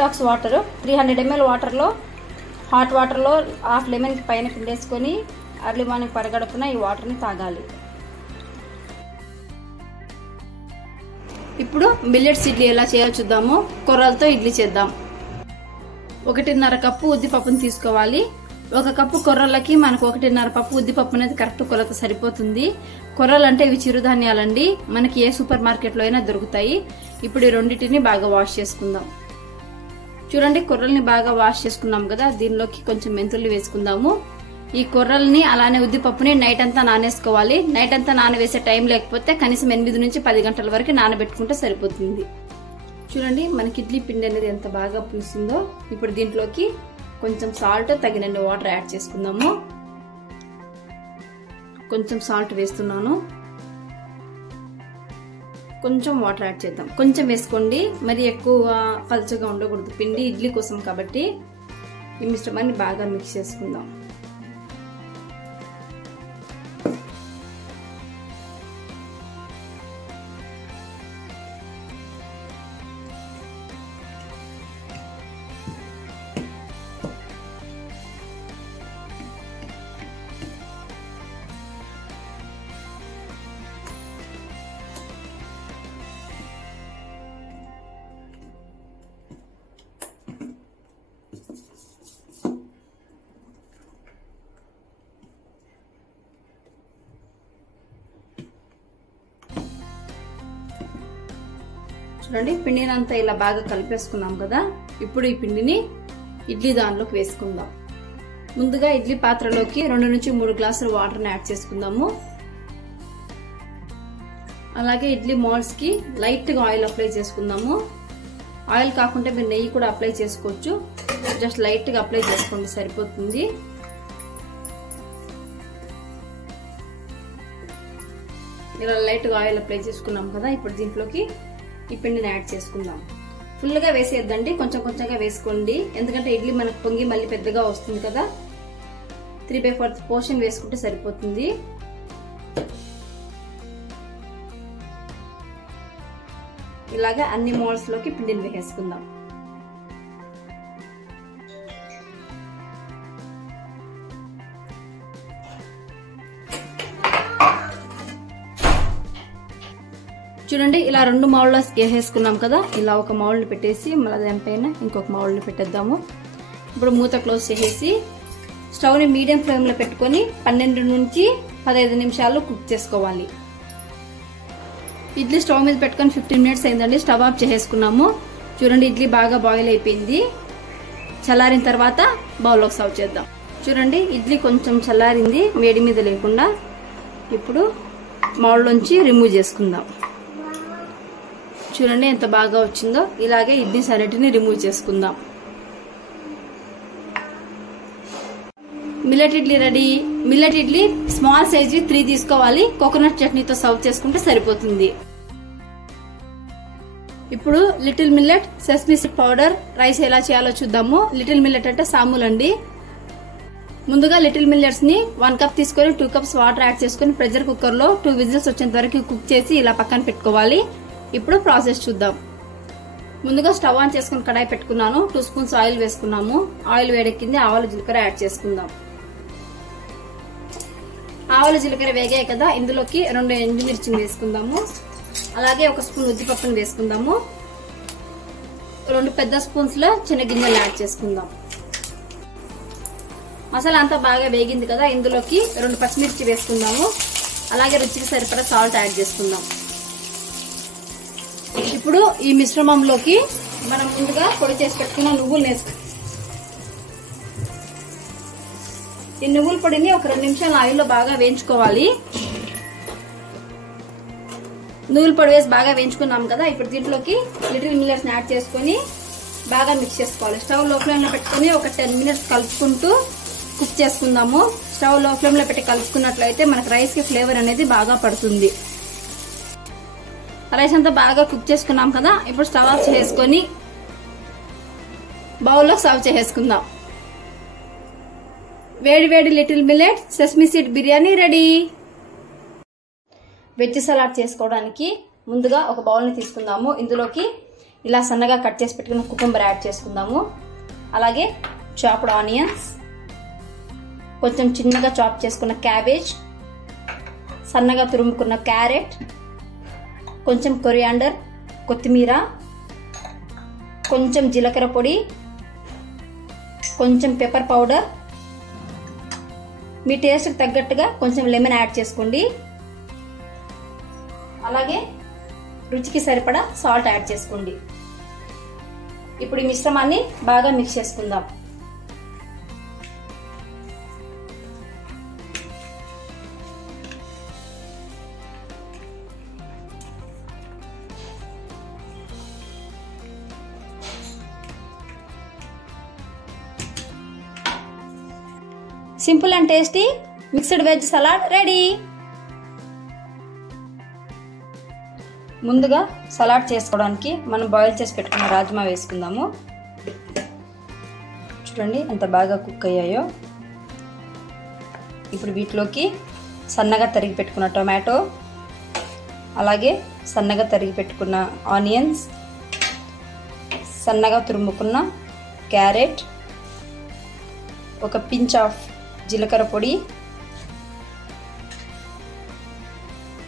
Detox water 300 ml వాటర్లో hot వాటర్లో half lemon పైన పిండేసుకొని అర్లీ మార్నింగ్ పరగడుపున ఈ వాటర్ని తాగాలి. ఇప్పుడు మిల్లెట్స్ ఇడ్లీ ఎలా చేయాలో చూద్దాము. కొర్రలతో ఇడ్లీ చేద్దాం. 1.5 కప్పు ఉద్దిపప్పును తీసుకోవాలి. 1 కప్పు కొర్రలకి మనకు 1.5 కప్పు ఉద్దిపప్పు అనేది కరెక్ట్ కొలత సరిపోతుంది. కొర్రలు అంటే ఇవి చిరుధాన్యాలండి, మనకి ఏ సూపర్ మార్కెట్ లో అయినా దొరుకుతాయి. ఇప్పుడు ఈ రెండింటిని బాగా వాష్ చేసుకుందాం. చూడండి, కొర్రల్ని బాగా వాష్ చేసుకున్నాం కదా, దీనిలోకి కొంచెం మెంతులు వేసుకుందాము. ఈ కొర్రల్ని అలానే ఉద్దిపప్పుని నైట్ అంతా నానేసుకోవాలి. నైట్ అంతా నానవేసే టైం లేకపోతే కనీసం 8 నుంచి 10 గంటల వరకు నానబెట్టుకుంటే సరిపోతుంది. చూడండి, మనకి ఇడ్లీ పిండి అనేది ఎంత బాగా పులిసిందో. ఇప్పుడు దీంట్లోకి కొంచెం సాల్ట్, తగినన్ని వాటర్ యాడ్ చేసుకుందాము. కొంచెం సాల్ట్ వేస్తున్నాను, కొంచెం వాటర్ యాడ్ చేద్దాం. కొంచెం వేసుకోండి, మరి ఎక్కువ పల్చగా ఉండకూడదు. పిండి ఇడ్లీ కోసం కాబట్టి ఈ మిశ్రమాన్ని బాగా మిక్స్ చేసుకుందాం. చూడండి, పిండిని అంతా ఇలా బాగా కలిపేసుకున్నాం కదా. ఇప్పుడు ఈ పిండిని ఇడ్లీ దానిలోకి వేసుకుందాం. ముందుగా ఇడ్లీ పాత్రలోకి 2 నుంచి 3 గ్లాసులు వాటర్ని యాడ్ చేసుకుందాము. అలాగే ఇడ్లీ మోల్డ్స్ కి లైట్ గా ఆయిల్ అప్లై చేసుకుందాము. ఆయిల్ కాకుండా మీరు నెయ్యి కూడా అప్లై చేసుకోవచ్చు. జస్ట్ లైట్ గా అప్లై చేసుకోండి, సరిపోతుంది. ఇలా లైట్ గా ఆయిల్ అప్లై చేసుకున్నాం కదా. ఇప్పుడు దీంట్లోకి ఈ పిండిని యాడ్ చేసుకుందాం. ఫుల్ గా వేసేద్దండి, కొంచెం కొంచెంగా వేసుకోండి. ఎందుకంటే ఇడ్లీ మనకు పొంగి మళ్ళీ పెద్దగా వస్తుంది కదా. 3/4 పోర్షన్ వేసుకుంటే సరిపోతుంది. ఇలాగా అన్ని మోల్డ్స్ లోకి పిండిని వేసుకుందాం. చూడండి, ఇలా 2 మౌల్డ్లో వేసేసుకున్నాం కదా. ఇలా ఒక మౌల్డ్ పెట్టేసి మళ్ళీ దానిపైన ఇంకొక మౌల్డ్ పెట్టేద్దాము. ఇప్పుడు మూత క్లోజ్ చేసేసి స్టవ్ ని మీడియం ఫ్లేమ్ లో పెట్టుకొని 12 నుంచి 15 నిమిషాలు కుక్ చేసుకోవాలి. ఇడ్లీ స్టవ్ మీద పెట్టుకొని 15 మినిట్స్ అయిందండి. స్టవ్ ఆఫ్ చేసేసుకున్నాము. చూడండి, ఇడ్లీ బాగా బాయిల్ అయిపోయింది. చల్లారిన తర్వాత బౌల్లోకి సర్వ్ చేద్దాం. చూడండి, ఇడ్లీ కొంచెం చల్లారింది, వేడి మీద లేకుండా. ఇప్పుడు మౌల్డ్ నుంచి రిమూవ్ చేసుకుందాం. చూడండి ఎంత బాగా వచ్చిందో. ఇలాగే ఇడ్లీ అన్నిటిని రిమూవ్ చేసుకుందాం. Millet idli ready. Millet idli small size 3 తీసుకోవాలి. కోకోనట్ చట్నీతో సర్వ్ చేసుకుంటే సరిపోతుంది. ఇప్పుడు little millet sesame seed powder rice ఎలా చేయాలో చూద్దాము. లిటిల్ మిల్లెట్ అంటే సాములు అండి. ముందుగా లిటిల్ మిల్లెట్స్ ని 1 కప్ తీసుకొని 2 కప్స్ వాటర్ యాడ్ చేసుకుని ప్రెషర్ కుక్కర్ లో 2 విజిల్స్ వచ్చేంత వరకు కుక్ చేసి ఇలా పక్కన పెట్టుకోవాలి. ఇప్పుడు ప్రాసెస్ చూద్దాం. ముందుగా స్టవ్ ఆన్ చేసుకుని కడాయి పెట్టుకున్నాను. 2 స్పూన్స్ ఆయిల్ వేసుకున్నాము. ఆయిల్ వేడెక్కింది. ఆవాలు జీలకర్ర యాడ్ చేసుకుందాం. ఆవాలు జీలకర్ర వేగాయి కదా, ఇందులోకి 2 ఎండుమిర్చిని వేసుకుందాము. అలాగే 1 స్పూన్ ఉద్దిపప్పును వేసుకుందాము. 2 పెద్ద స్పూన్స్ లో శనగింజలు యాడ్ చేసుకుందాం. మసాలా అంతా బాగా వేగింది కదా, ఇందులోకి 2 పచ్చిమిర్చి వేసుకుందాము. అలాగే రుచికి సరిపడా సాల్ట్ యాడ్ చేసుకుందాం. ఇప్పుడు ఈ మిశ్రమంలోకి మనం ముందుగా పొడి చేసి పెట్టుకున్న నువ్వులు వేసుకుందాం. ఈ నువ్వుల పొడిని ఒక 2 నిమిషాలు ఆయిల్లో బాగా వేయించుకోవాలి. నువ్వుల పొడి వేసి బాగా వేయించుకున్నాం కదా. ఇప్పుడు దీంట్లోకి లిటిల్ మిల్లెట్స్ యాడ్ చేసుకుని బాగా మిక్స్ చేసుకోవాలి. స్టవ్ లో ఫ్లేమ్ లో పెట్టుకుని ఒక 10 మినిట్స్ కలుపుకుంటూ కుక్ చేసుకుందాము. స్టవ్ లో ఫ్లేమ్ లో పెట్టి కలుపుకున్నట్లయితే మనకు రైస్ కి ఫ్లేవర్ అనేది బాగా పడుతుంది. రైస్ అంతా బాగా కుక్ చేసుకున్నాం కదా. ఇప్పుడు స్టవ్ ఆఫ్ చేసుకొని బౌల్లో సర్వ్ చేసుకుందాం. వేడి వేడి little millet sesame seed biryani ready. Veg salad చేసుకోవడానికి ముందుగా ఒక బౌల్ ని తీసుకుందాము. ఇందులోకి ఇలా సన్నగా కట్ చేసి పెట్టుకున్న కుకుంబర్ యాడ్ చేసుకుందాము. అలాగే చాప్డ్ ఆనియన్స్, కొంచెం చిన్నగా చాప్ చేసుకున్న క్యాబేజ్, సన్నగా తురుముకున్న క్యారెట్, కొంచెం కొరియాండర్, కొత్తిమీర, కొంచెం జీలకర్ర పొడి, కొంచెం పెప్పర్ పౌడర్, మీ టేస్ట్కి తగ్గట్టుగా కొంచెం లెమన్ యాడ్ చేసుకోండి. అలాగే రుచికి సరిపడా సాల్ట్ యాడ్ చేసుకోండి. ఇప్పుడు ఈ మిశ్రమాన్ని బాగా మిక్స్ చేసుకుందాం. Simple and tasty mixed veg salad ready. ముందుగా సలాడ్ చేసుకోవడానికి మనం బాయిల్ చేసి పెట్టుకున్న రాజ్మా వేసుకుందాము. చూడండి ఎంత బాగా కుక్ అయ్యాయో. ఇప్పుడు వీటిలోకి సన్నగా తరిగి పెట్టుకున్న టొమాటో, అలాగే సన్నగా తరిగి పెట్టుకున్న ఆనియన్స్, సన్నగా తురుముకున్న క్యారెట్, ఒక పించ్ ఆఫ్ జీలకర్ర పొడి,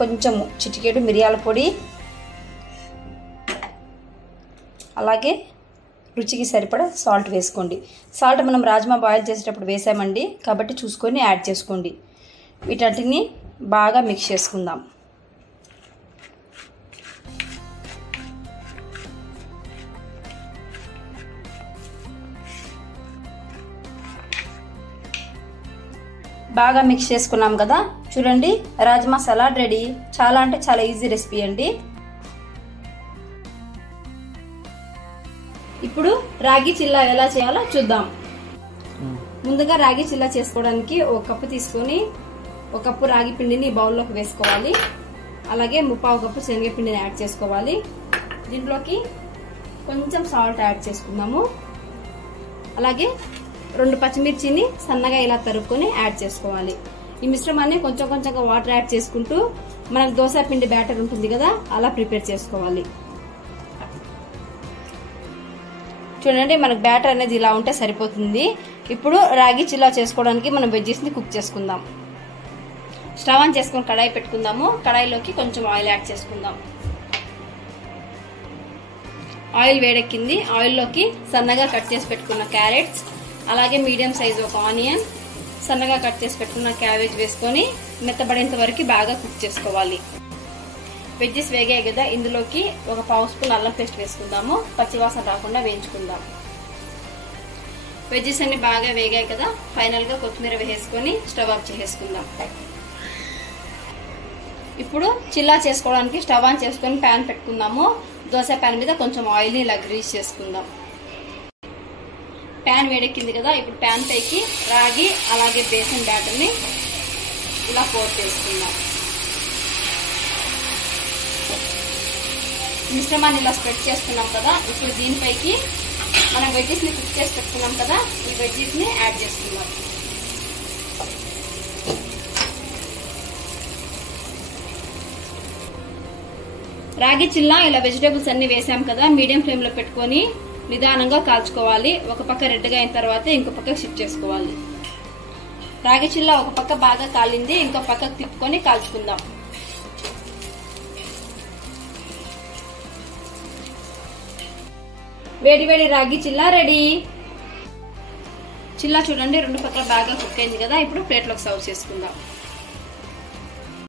కొంచెం చిటికెడు మిరియాల పొడి, అలాగే రుచికి సరిపడా సాల్ట్ వేసుకోండి. సాల్ట్ మనం రాజ్మా బాయిల్ చేసేటప్పుడు వేసామండి, కాబట్టి చూసుకొని యాడ్ చేసుకోండి. వీటన్నిటిని బాగా మిక్స్ చేసుకుందాం. బాగా మిక్స్ చేసుకున్నాం కదా, చూడండి రాజ్మా సలాడ్ రెడీ. చాలా అంటే చాలా ఈజీ రెసిపీ అండి. ఇప్పుడు రాగి చిల్లా ఎలా చేయాలో చూద్దాం. ముందుగా రాగి చిల్లా చేసుకోవడానికి ఒక కప్పు తీసుకొని ఒక కప్పు రాగి పిండిని బౌల్లోకి వేసుకోవాలి. అలాగే 1/4 కప్పు శనగపిండిని యాడ్ చేసుకోవాలి. దీంట్లోకి కొంచెం సాల్ట్ యాడ్ చేసుకుందాము. అలాగే 2 పచ్చిమిర్చిని సన్నగా ఇలా తరుక్కొని యాడ్ చేసుకోవాలి. ఈ మిశ్రమాన్ని కొంచెం కొంచెంగా వాటర్ యాడ్ చేసుకుంటూ మనకు దోశ పిండి బ్యాటర్ ఉంటుంది కదా, అలా ప్రిపేర్ చేసుకోవాలి. చూడండి మనకు బ్యాటర్ అనేది ఇలా ఉంటే సరిపోతుంది. ఇప్పుడు రాగి చిల్లా చేసుకోవడానికి మనం వెజ్జెస్ని కుక్ చేసుకుందాం. స్టవ్ ఆన్ చేసుకొని కడాయి పెట్టుకుందాము. కడాయిలోకి కొంచెం ఆయిల్ యాడ్ చేసుకుందాం. ఆయిల్ వేడెక్కింది. ఆయిల్లోకి సన్నగా కట్ చేసి పెట్టుకున్న క్యారెట్స్, అలాగే మీడియం సైజు ఒక ఆనియన్, సన్నగా కట్ చేసి పెట్టుకున్న క్యాబేజ్ వేసుకొని మెత్తబడేంత వరకు బాగా కుక్ చేసుకోవాలి. వెజ్జెస్ వేగాయి కదా, ఇందులోకి ఒక 1/2 స్పూన్ అల్లం పేస్ట్ వేసుకుందాము. పచ్చివాసన రాకుండా వేయించుకుందాం. వెజ్జెస్ అన్ని బాగా వేగాయి కదా, ఫైనల్ గా కొత్తిమీర వేసుకొని స్టవ్ ఆఫ్ చేసుకుందాం. ఇప్పుడు చిల్లా చేసుకోవడానికి స్టవ్ ఆన్ చేసుకొని ప్యాన్ పెట్టుకుందాము. దోశ ప్యాన్ మీద కొంచెం ఆయిల్ ని ఇలా గ్రీస్ చేసుకుందాం. ప్యాన్ వేడెక్కింది కదా, ఇప్పుడు ప్యాన్ పైకి రాగి అలాగే బేసన్ బ్యాటర్ ని ఇలా పోర్ చేసుకుందాం. మిశ్రమాన్ని ఇలా స్ప్రెడ్ చేసుకున్నాం కదా, ఇప్పుడు దీనిపైకి మనం వెజ్జెస్ ని కుక్ చేసి పెట్టుకున్నాం కదా, ఈ వెజ్జెస్ ని యాడ్ చేసుకుందాం. రాగి చిల్లా ఇలా వెజిటేబుల్స్ అన్ని వేసాం కదా, మీడియం ఫ్లేమ్ లో పెట్టుకొని నిదానంగా కాల్చుకోవాలి. ఒక పక్క రెడ్గా అయిన తర్వాత ఇంకో పక్క షిఫ్ట్ చేసుకోవాలి. రాగి చిల్లా ఒక పక్క బాగా కాలింది, ఇంకో పక్కకు తిప్పుకొని కాల్చుకుందాం. వేడి వేడి రాగి చిల్లా రెడీ. చిల్లా చూడండి 2 పక్కల బాగా కుక్ అయింది కదా, ఇప్పుడు ప్లేట్లోకి సర్వ్ చేసుకుందాం.